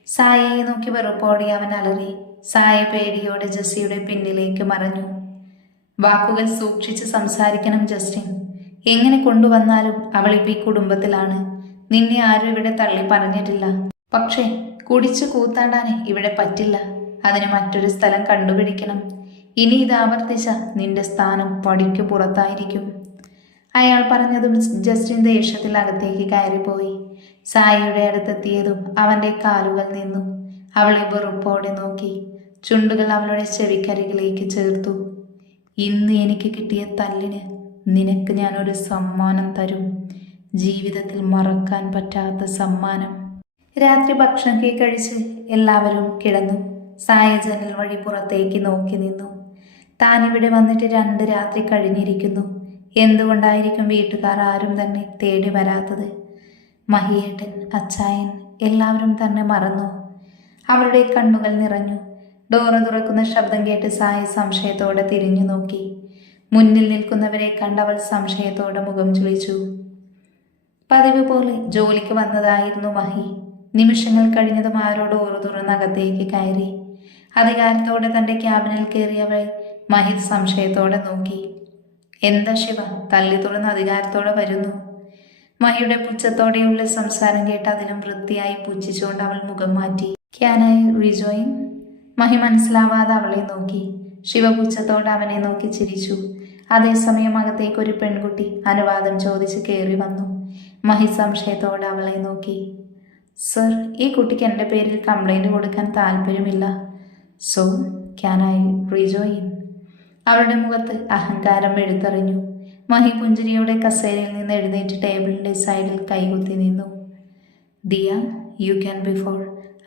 സായയെ നോക്കി വെറുപ്പോടെ അവൻ അലറി. സായ പേടിയോടെ ജെസ്സിയുടെ പിന്നിലേക്ക് മറഞ്ഞു. വാക്കുകൾ സൂക്ഷിച്ച് സംസാരിക്കണം ജസ്റ്റിൻ. എങ്ങനെ കൊണ്ടുവന്നാലും അവളിപ്പോൾ ഈ കുടുംബത്തിലാണ്. നിന്നെ ആരും ഇവിടെ തള്ളി പറഞ്ഞിട്ടില്ല. പക്ഷേ കുടിച്ചു കൂത്താടാൻ ഇവിടെ പറ്റില്ല. അതിന് മറ്റൊരു സ്ഥലം കണ്ടുപിടിക്കണം. ഇനി ഇത് ആവർത്തിച്ച നിന്റെ സ്ഥാനം പടിക്ക് പുറത്തായിരിക്കും. അയാൾ പറഞ്ഞതും ജസ്റ്റിൻ ദേഷ്യത്തിൽ അകത്തേക്ക് കയറിപ്പോയി. സായയുടെ അടുത്തെത്തിയതും അവൻ്റെ കാലുകൾ നിന്നു. അവളെ വെറുപ്പോടെ നോക്കി. ചുണ്ടുകൾ അവളുടെ ചെവിക്കരികിലേക്ക് ചേർത്തു. ഇന്ന് എനിക്ക് കിട്ടിയ തല്ലിന് നിനക്ക് ഞാനൊരു സമ്മാനം തരും. ജീവിതത്തിൽ മറക്കാൻ പറ്റാത്ത സമ്മാനം. രാത്രി ഭക്ഷണമൊക്കെ കഴിച്ച് എല്ലാവരും കിടന്നു. സായ ജനൽ വഴി പുറത്തേക്ക് നോക്കി നിന്നു. താൻ ഇവിടെ വന്നിട്ട് 2 രാത്രി കഴിഞ്ഞിരിക്കുന്നു. എന്തുകൊണ്ടായിരിക്കും വീട്ടുകാർ ആരും തന്നെ തേടി വരാത്തത്? മഹിയേട്ടൻ, അച്ചായൻ എല്ലാവരും തന്നെ മറന്നു. അവരുടെ കണ്ണുകൾ നിറഞ്ഞു. ഡോറ് തുറക്കുന്ന ശബ്ദം കേട്ട് സായ സംശയത്തോടെ തിരിഞ്ഞു നോക്കി. മുന്നിൽ നിൽക്കുന്നവരെ കണ്ടവൾ സംശയത്തോടെ മുഖം ചുളിച്ചു. പതിവ് പോലെ ജോലിക്ക് വന്നതായിരുന്നു മഹി. നിമിഷങ്ങൾ കഴിഞ്ഞതും ആരോ ഡോറ് തുറന്നകത്തേക്ക് കയറി. അധികാരത്തോടെ തന്റെ ക്യാബിനിൽ കയറിയവളെ മഹി സംശയത്തോടെ നോക്കി. എന്താ ശിവ, തല്ലി തുറന്ന് അധികാരത്തോടെ വരുന്നു? മഹിയുടെ പുച്ഛത്തോടെയുള്ള സംസാരം കേട്ട് അതിലും വൃത്തിയായി പുച്ഛിച്ചുകൊണ്ട് അവൾ മുഖം മാറ്റി. Can I rejoin? മഹി മനസ്സിലാവാതെ അവളെ നോക്കി. ശിവ പുച്ഛത്തോടെ അവനെ നോക്കി ചിരിച്ചു. അതേസമയം അകത്തേക്ക് ഒരു പെൺകുട്ടി അനുവാദം ചോദിച്ച് കയറി വന്നു. മഹി സംശയത്തോടെ അവളെ നോക്കി. സർ, ഈ കുട്ടിക്ക് എൻ്റെ പേരിൽ കംപ്ലൈൻറ്റ് കൊടുക്കാൻ താല്പര്യമില്ല. So can I rejoin? അവളുടെ മുഖത്ത് അഹങ്കാരം എഴുത്തറിഞ്ഞു. മഹി പുഞ്ചിരിയോടെ കസേരയിൽ നിന്ന് എഴുന്നേറ്റ് ടേബിളിൻ്റെ സൈഡിൽ കൈകുത്തി നിന്നു. Diya, you can before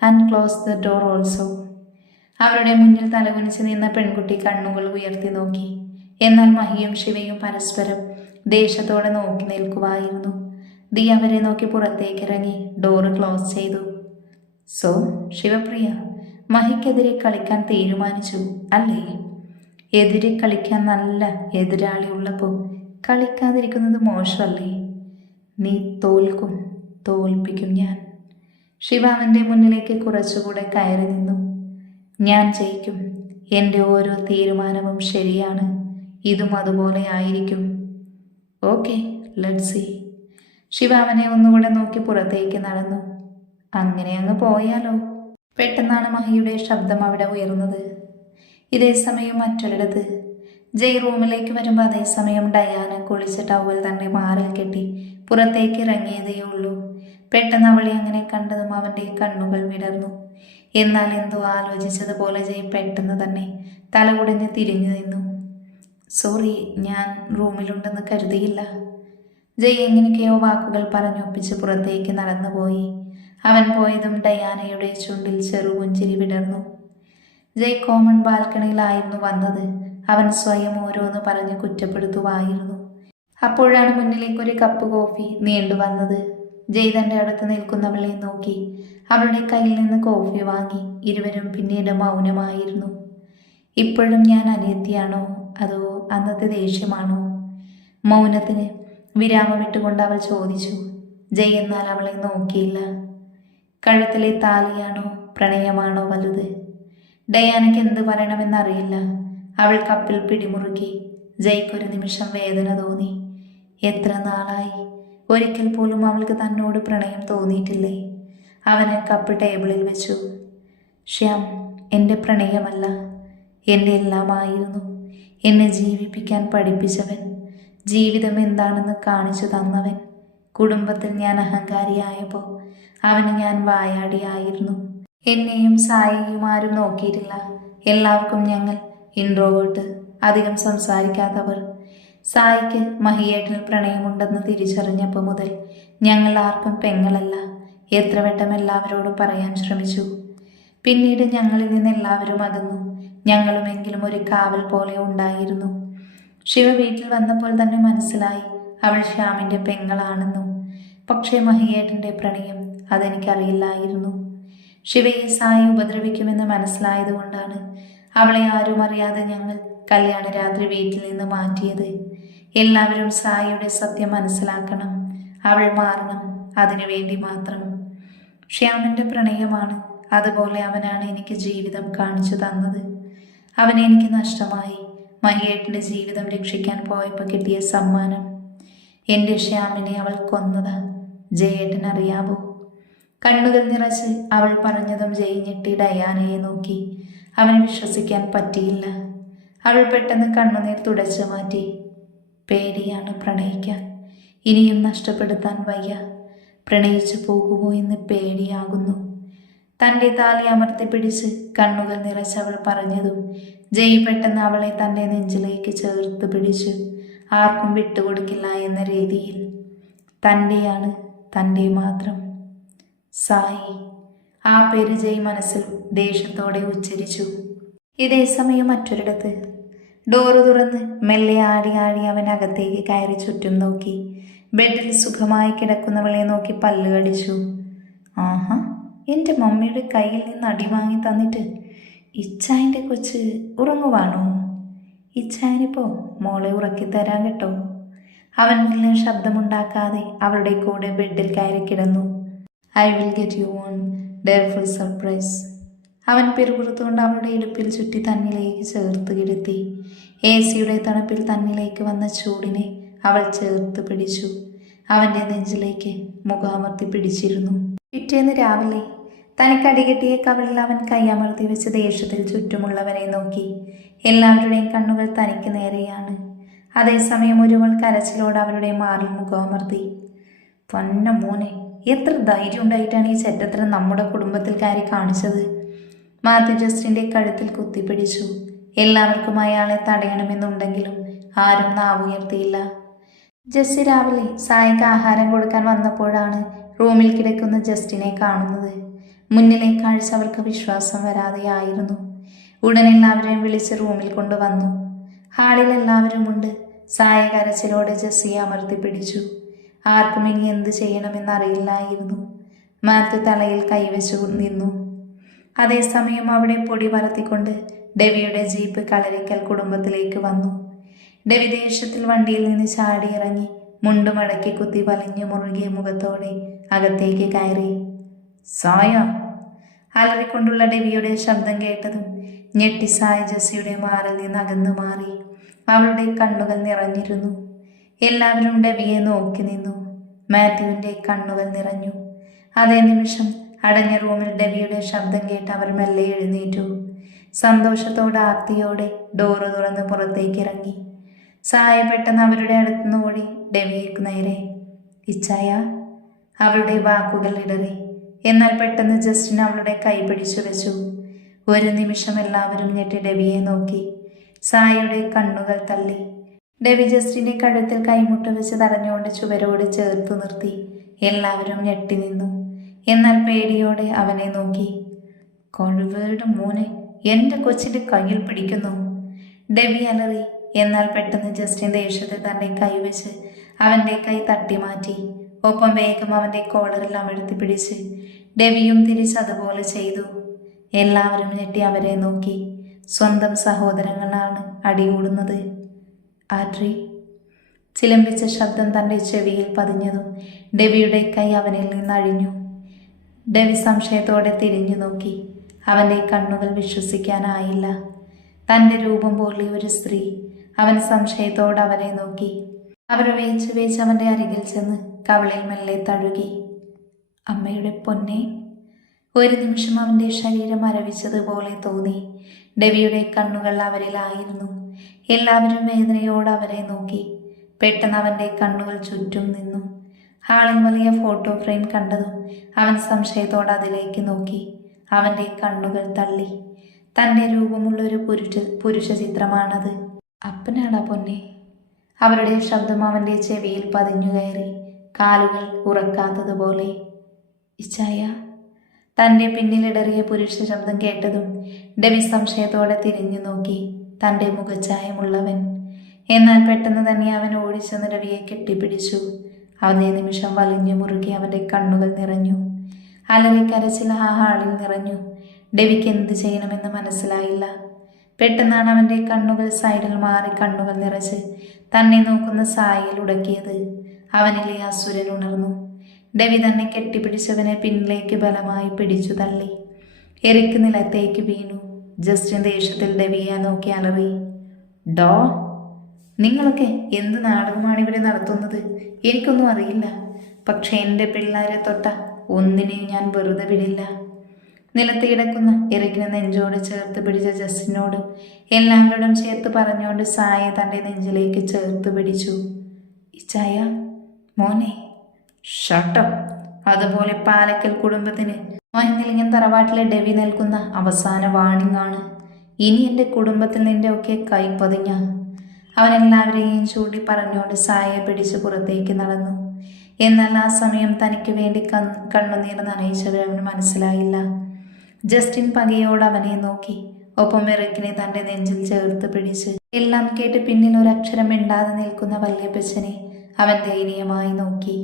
and close the door also. അവരുടെ മുന്നിൽ തലകുനിച്ച് നിന്ന പെൺകുട്ടി കണ്ണുകൾ ഉയർത്തി നോക്കി. എന്നാൽ മഹിയും ശിവയും പരസ്പരം ദേഷ്യത്തോടെ നോക്കി നിൽക്കുമായിരുന്നു. ദിയ അവരെ നോക്കി പുറത്തേക്കിറങ്ങി ഡോറ് ക്ലോസ് ചെയ്തു. സോ ശിവപ്രിയ, മഹിക്കെതിരെ കളിക്കാൻ തീരുമാനിച്ചു അല്ലേ? എതിരെ കളിക്കാൻ നല്ല എതിരാളി ഉള്ളപ്പോൾ കളിക്കാതിരിക്കുന്നത് മോശമല്ലേ? നീ തോൽക്കും, തോൽപ്പിക്കും ഞാൻ. ശിവ അവൻ്റെ മുന്നിലേക്ക് കുറച്ചുകൂടെ കയറി നിന്നു. ഞാൻ ജയിക്കും. എൻ്റെ ഓരോ തീരുമാനവും ശരിയാണ്. ഇതും അതുപോലെ ആയിരിക്കും. Okay, let's see. ശിവ അവനെ ഒന്നുകൂടെ നോക്കി പുറത്തേക്ക് നടന്നു. അങ്ങനെ അങ്ങ് പോയാലോ? പെട്ടെന്നാണ് മഹിയുടെ ശബ്ദം അവിടെ ഉയർന്നത്. ഇതേ സമയം മറ്റൊരിടത്ത് ജയ് റൂമിലേക്ക് വരുമ്പോൾ അതേസമയം ഡയാന കുളിച്ച ടവൽ തന്നെ മാറിൽ കെട്ടി പുറത്തേക്ക് ഇറങ്ങിയതേയുള്ളൂ. പെട്ടെന്ന് അവളെ അങ്ങനെ കണ്ടതും അവൻ്റെ കണ്ണുകൾ വിടർന്നു. എന്നാൽ എന്തോ ആലോചിച്ചതുപോലെ ജയ് പെട്ടെന്ന് തന്നെ തലകുടഞ്ഞ് തിരിഞ്ഞു നിന്നു. സോറി, ഞാൻ റൂമിലുണ്ടെന്ന് കരുതിയില്ല. ജയ് എങ്ങനെയൊക്കെയോ വാക്കുകൾ പറഞ്ഞൊപ്പിച്ച് പുറത്തേക്ക് നടന്നുപോയി. അവൻ പോയതും ഡയാനയുടെ ചുണ്ടിൽ ചെറുപുഞ്ചിരി വിടർന്നു. ജയ് കോമൺ ബാൽക്കണിയിലായിരുന്നു വന്നത്. അവൻ സ്വയം ഓരോന്ന് പറഞ്ഞ് കുറ്റപ്പെടുത്തുമായിരുന്നു. അപ്പോഴാണ് മുന്നിലേക്ക് ഒരു കപ്പ് കോഫി നീണ്ടു വന്നത്. ജയ് തൻ്റെ അടുത്ത് നിൽക്കുന്നവളെ നോക്കി അവളുടെ കയ്യിൽ നിന്ന് കോഫി വാങ്ങി. ഇരുവരും പിന്നീട് മൗനമായിരുന്നു. ഇപ്പോഴും ഞാൻ അനിയത്തിയാണോ അതോ അന്നത്തെ ദേഷ്യമാണോ? മൗനത്തിന് വിരാമമിട്ടുകൊണ്ട് അവൾ ചോദിച്ചു. ജയ് എന്നാൽ അവളെ നോക്കിയില്ല. കഴുത്തിലെ താലിയാണോ പ്രണയമാണോ വലുത്? ഡയാനയ്ക്ക് എന്ത് പറയണമെന്നറിയില്ല. അവൾ കപ്പിൽ പിടിമുറുക്കി. ജയ്ക്കൊരു നിമിഷം വേദന തോന്നി. എത്ര നാളായി ഒരിക്കൽ പോലും അവൾക്ക് തന്നോട് പ്രണയം തോന്നിയിട്ടില്ലേ? അവന് കപ്പ് ടേബിളിൽ വെച്ചു. ശ്യാം എൻ്റെ പ്രണയമല്ല, എൻ്റെ എല്ലാമായിരുന്നു. എന്നെ ജീവിപ്പിക്കാൻ പഠിപ്പിച്ചവൻ, ജീവിതം എന്താണെന്ന് കാണിച്ചു തന്നവൻ. കുടുംബത്തിൽ ഞാൻ അഹങ്കാരിയായപ്പോൾ അവന് ഞാൻ വായാടിയായിരുന്നു. എന്നെയും സായിയും ആരും നോക്കിയിട്ടില്ല. എല്ലാവർക്കും ഞങ്ങൾ ഇൻട്രോവേർട്ട്, അധികം സംസാരിക്കാത്തവർ. സായിക്ക് മഹിയേട്ടനിൽ പ്രണയമുണ്ടെന്ന് തിരിച്ചറിഞ്ഞപ്പോൾ മുതൽ ഞങ്ങൾ ആർക്കും പെങ്ങളല്ല. എത്ര വട്ടം എല്ലാവരോടും പറയാൻ ശ്രമിച്ചു. പിന്നീട് ഞങ്ങളിൽ നിന്ന് എല്ലാവരും അകന്നു. ഞങ്ങളുമെങ്കിലും ഒരു കാവൽ പോലെ ഉണ്ടായിരുന്നു. ശിവ വീട്ടിൽ വന്നപ്പോൾ തന്നെ മനസ്സിലായി അവൾ ശ്യാമിൻ്റെ പെങ്ങളാണെന്നും. പക്ഷേ മഹിയേട്ടൻ്റെ പ്രണയം അതെനിക്കറിയില്ലായിരുന്നു. ശിവയെ സായി ഉപദ്രവിക്കുമെന്ന് മനസ്സിലായതുകൊണ്ടാണ് അവളെ ആരും അറിയാതെ ഞങ്ങൾ കല്യാണ രാത്രി വീട്ടിൽ നിന്ന് മാറ്റിയത്. എല്ലാവരും സായിയുടെ സത്യം മനസ്സിലാക്കണം, അവൾ മാറണം, അതിനു വേണ്ടി മാത്രം. ശ്യാമിൻ്റെ പ്രണയമാണ്, അതുപോലെ അവനാണ് എനിക്ക് ജീവിതം കാണിച്ചു തന്നത്. അവനെ എനിക്ക് നഷ്ടമായി. മഹിയേട്ടൻ്റെ ജീവിതം രക്ഷിക്കാൻ പോയപ്പോൾ കിട്ടിയ സമ്മാനം. എൻ്റെ ശ്യാമിനെ അവൾ കൊന്നതാ. ജയേട്ടൻ അറിയാവോ? കണ്ണുകൾ നിറച്ച് അവൾ പറഞ്ഞതും ജയ് ഞെട്ടി ഡയാനയെ നോക്കി. അവന് വിശ്വസിക്കാൻ പറ്റിയില്ല. അവൾ പെട്ടെന്ന് കണ്ണുനീർ തുടച്ചു മാറ്റി. പേടിയാണ് പ്രണയിക്കാൻ, ഇനിയും നഷ്ടപ്പെടുത്താൻ വയ്യ. പ്രണയിച്ചു പോകുമോ എന്ന് പേടിയാകുന്നു. തൻ്റെ താലി അമർത്തിപ്പിടിച്ച് കണ്ണുകൾ നിറച്ചവൾ പറഞ്ഞതും ജയ് പെട്ടെന്ന് അവളെ തൻ്റെ നെഞ്ചിലേക്ക് ചേർത്ത് പിടിച്ചു. ആർക്കും വിട്ടുകൊടുക്കില്ല എന്ന രീതിയിൽ. തൻ്റെയാണ്, തൻ്റെ മാത്രം. സായി. ആ പേര് ജയ് മനസ്സിൽ ദേഷ്യത്തോടെ ഉച്ചരിച്ചു. ഇതേ സമയം മറ്റൊരിടത്ത് ഡോറ് തുറന്ന് മെല്ലെ ആടി ആടി അവൻ അകത്തേക്ക് കയറി ചുറ്റും നോക്കി. ബെഡിൽ സുഖമായി കിടക്കുന്നവളെ നോക്കി പല്ല് കടിച്ചു. ആഹാ, എൻ്റെ മമ്മിയുടെ കയ്യിൽ നിന്ന് അടി വാങ്ങി തന്നിട്ട് ഇച്ചായൻ്റെ കൊച്ച് ഉറങ്ങുവാണോ? ഇച്ചായനിപ്പോ മോളെ ഉറക്കിത്തരാൻ കേട്ടോ. അവൻ മെല്ലെ ശബ്ദമുണ്ടാക്കാതെ അവളുടെ കൂടെ ബെഡിൽ കയറി കിടന്നു. I will get you one dareful surprise. അവൻ പിറുപിറുത്തുകൊണ്ട് അവളുടെ ഇടുപ്പിൽ ചുറ്റി തന്നിലേക്ക് ചേർത്ത് കിടത്തി. AC-യുടെ തണുപ്പിൽ തന്നിലേക്ക് വന്ന ചൂടിനെ അവൾ ചേർത്ത് പിടിച്ചു. അവൻ്റെ നെഞ്ചിലേക്ക് മുഖാമർത്തി പിടിച്ചിരുന്നു. പിറ്റേന്ന് രാവിലെ തനിക്കടികെട്ടിയ കവിളിൽ അവൻ കൈയമർത്തി വെച്ച് ദേഷ്യത്തിൽ ചുറ്റുമുള്ളവരെ നോക്കി. എല്ലാവരുടെയും കണ്ണുകൾ തനിക്ക് നേരെയാണ്. അതേസമയം ഒരുവൾ കരച്ചിലോട് അവരുടെ മാറിൽ മുഖമർത്തി. പൊന്ന മോനെ, എത്ര ധൈര്യം ഉണ്ടായിട്ടാണ് ഈ ചെറ്റത്തരം നമ്മുടെ കുടുംബത്തിൽ കയറി കാണിച്ചത്? മാത്യു ജസ്റ്റിൻ്റെ കഴുത്തിൽ കുത്തിപ്പിടിച്ചു. എല്ലാവർക്കും അയാളെ തടയണമെന്നുണ്ടെങ്കിലും ആരും നാവുയർത്തിയില്ല. ജസ്സി രാവിലെ സായിക്ക് ആഹാരം കൊടുക്കാൻ വന്നപ്പോഴാണ് റൂമിൽ കിടക്കുന്ന ജസ്റ്റിനെ കാണുന്നത്. മുന്നിലെ കാഴ്ച അവർക്ക് വിശ്വാസം വരാതെയായിരുന്നു. ഉടൻ എല്ലാവരെയും വിളിച്ച് റൂമിൽ കൊണ്ടുവന്നു. ഹാളിൽ എല്ലാവരുമുണ്ട്. സായ കരച്ചിലോടെ ജസ്സിയെ അമർത്തി പിടിച്ചു. ആർക്കും ഇനി എന്ത് ചെയ്യണമെന്നറിയില്ലായിരുന്നു. മാത്യു തലയിൽ കൈവച്ചു നിന്നു. അതേസമയം അവിടെ പൊടി പറത്തിക്കൊണ്ട് ഡെവിയുടെ ജീപ്പ് കളരിക്കൽ കുടുംബത്തിലേക്ക് വന്നു. ഡെവി ദേഷ്യത്തിൽ വണ്ടിയിൽ നിന്ന് ചാടിയിറങ്ങി മുണ്ടുമടക്കി കുത്തി വലിഞ്ഞു മുറുകിയ മുഖത്തോടെ അകത്തേക്ക് കയറി. സായ! അലറിക്കൊണ്ടുള്ള ഡെവിയുടെ ശബ്ദം കേട്ടതും ഞെട്ടി സായ ജസ്സിയുടെ മാറിൽ നിന്ന് അകന്നു മാറി. അവളുടെ കണ്ണുകൾ നിറഞ്ഞിരുന്നു. എല്ലാവരും ഡെവിയെ നോക്കി നിന്നു. മാത്യുവിൻ്റെ കണ്ണുകൾ നിറഞ്ഞു. അതേ നിമിഷം അടഞ്ഞ റൂമിൽ ഡെവിയുടെ ശബ്ദം കേട്ട് അവർ മെല്ലെ എഴുന്നേറ്റു. സന്തോഷത്തോടെ ആർത്തിയോടെ ഡോറ് തുറന്ന് പുറത്തേക്ക് ഇറങ്ങി. സായ പെട്ടെന്ന് അവരുടെ അടുത്തുനിന്ന് ഓടി ഡെവിയേക്ക് നേരെ. ഇച്ചായ! അവളുടെ വാക്കുകൾ ഇടറി. എന്നാൽ പെട്ടെന്ന് ജസ്റ്റിൻ അവളുടെ കൈ പിടിച്ചു വെച്ചു. ഒരു നിമിഷം എല്ലാവരും ഞെട്ടി ഡെവിയെ നോക്കി. സായയുടെ കണ്ണുകൾ തള്ളി. ഡെവി ജസ്റ്റിൻ്റെ കഴുത്തിൽ കൈമുട്ട് വെച്ച് തടഞ്ഞുകൊണ്ട് ചുവരോട് ചേർത്ത് നിർത്തി. എല്ലാവരും ഞെട്ടി നിന്നു. എന്നാൽ പേടിയോടെ അവനെ നോക്കി. കൊഴുവേട് മോനെ, എൻ്റെ കൊച്ചിൻ്റെ കയ്യിൽ പിടിക്കുന്നു! ഡെവി അലറി. എന്നാൽ പെട്ടെന്ന് ജസ്റ്റിൻ ദേഷ്യത്തിൽ തൻ്റെ കൈ വെച്ച് അവൻ്റെ കൈ തട്ടി മാറ്റി. ഒപ്പം വേഗം അവൻ്റെ കോളറിൽ അമഴ്ത്തി പിടിച്ച് ഡെവിയും തിരിച്ചതുപോലെ ചെയ്തു. എല്ലാവരും ഞെട്ടി അവരെ നോക്കി. സ്വന്തം സഹോദരങ്ങളാണ് അടികൂടുന്നത്. ആട്രി! ചിലമ്പിച്ച ശബ്ദം തൻ്റെ ചെവിയിൽ പതിഞ്ഞതും ഡെവിയുടെ കൈ അവനിൽ നിന്ന് അഴിഞ്ഞു. ഡെവി സംശയത്തോടെ തിരിഞ്ഞു നോക്കി. അവൻ്റെ കണ്ണുകൾ വിശ്വസിക്കാനായില്ല. തൻ്റെ രൂപം പോലെ ഒരു സ്ത്രീ. അവൻ സംശയത്തോടെ അവരെ നോക്കി. അവർ വേച്ച് വേച്ച് അവൻ്റെ അരികിൽ ചെന്ന് കവിളിൽ മെല്ലെ തഴുകി. അമ്മയുടെ പൊന്നെ! ഒരു നിമിഷം അവൻ്റെ ശരീരം മരവിച്ചതുപോലെ തോന്നി. ഡെവിയുടെ കണ്ണുകൾ അവരിലായിരുന്നു. എല്ലാവരും വേദനയോടെ അവരെ നോക്കി. പെട്ടെന്ന് അവൻ്റെ കണ്ണുകൾ ചുറ്റും നിന്നു. ഹാളിൽ വലിയ ഫോട്ടോ ഫ്രെയിം കണ്ടതും അവൻ സംശയത്തോടെ അതിലേക്ക് നോക്കി. അവൻ്റെ കണ്ണുകൾ തള്ളി. തൻ്റെ രൂപമുള്ളൊരു പുരുഷ ചിത്രമാണത്. അപ്പനാടാ പൊന്നെ! അവരുടെ ശബ്ദം അവൻ്റെ ചെവിയിൽ പതിഞ്ഞു കയറി. കാലുകൾ ഉറക്കാത്തതുപോലെ. ഇച്ചായ! തൻ്റെ പിന്നിലിടറിയ പുരുഷ ശബ്ദം കേട്ടതും ഡെവി സംശയത്തോടെ തിരിഞ്ഞു നോക്കി. തൻ്റെ മുഖഛായമുള്ളവൻ. എന്നാൽ പെട്ടെന്ന് തന്നെ അവൻ ഓടിച്ചെന്ന് ഡെവിയെ കെട്ടിപ്പിടിച്ചു. അതേ നിമിഷം വലിഞ്ഞു മുറുകി അവൻ്റെ കണ്ണുകൾ നിറഞ്ഞു. അലറിക്കരച്ചിൽ ആ ഹാളിൽ നിറഞ്ഞു. ഡെവിക്ക് എന്ത് ചെയ്യണമെന്ന് മനസ്സിലായില്ല. പെട്ടെന്നാണ് അവൻ്റെ കണ്ണുകൾ സൈഡിൽ മാറി കണ്ണുകൾ നിറച്ച് തന്നെ നോക്കുന്ന സായയിൽ ഉടക്കിയത്. അവനിലെ അസുരൻ ഉണർന്നു. ഡെവി തന്നെ കെട്ടിപ്പിടിച്ചവനെ പിന്നിലേക്ക് ബലമായി പിടിച്ചു തള്ളി. എറിക്ക് നിലത്തേക്ക് വീണു. ജസ്റ്റിൻ ദേഷ്യത്തിൽ ഡെവിയെ നോക്കി അലറി. ഡോ! നിങ്ങളൊക്കെ എന്ത് നാടകമാണ് ഇവിടെ നടത്തുന്നത്? എനിക്കൊന്നും അറിയില്ല. പക്ഷെ എൻ്റെ പിള്ളേരെ തൊട്ട ഒന്നിനെയും ഞാൻ വെറുതെ വിടില്ല. നിലത്ത് കിടക്കുന്ന എറിക്കിനെ നെഞ്ചോട് ചേർത്ത് പിടിച്ച ജസ്റ്റിനോടും എല്ലാവരോടും ചേർത്ത് പറഞ്ഞുകൊണ്ട് സായെ തൻ്റെ നെഞ്ചിലേക്ക് ചേർത്ത് പിടിച്ചു. ഇച്ചായ മോനെ! ഷട്ടപ്പ്! അതുപോലെ പാലക്കൽ കുടുംബത്തിന് മഞ്ഞിലിങ്ങൻ തറവാട്ടിലെ ഡെവി നൽകുന്ന അവസാന വാണിംഗ് ആണ്. ഇനി എൻ്റെ കുടുംബത്തിൽ നിന്റെ ഒക്കെ കൈ പതിഞ്ഞ. അവൻ എല്ലാവരെയും ചൂണ്ടി പറഞ്ഞുകൊണ്ട് സായെ പിടിച്ച് പുറത്തേക്ക് നടന്നു. എന്നാൽ ആ സമയം തനിക്ക് വേണ്ടി കണ്ണുനീർ നനയിച്ചത് അവന് മനസ്സിലായില്ല. ജസ്റ്റിൻ പകയോട് അവനെ നോക്കി. ഒപ്പം എറിക്കിനെ തൻ്റെ നെഞ്ചിൽ ചേർത്ത് പിടിച്ച്. എല്ലാം കേട്ട് പിന്നിൽ ഒരക്ഷരം മിണ്ടാതെ നിൽക്കുന്ന വല്യപ്പച്ചനെ അവൻ ദയനീയമായി നോക്കി.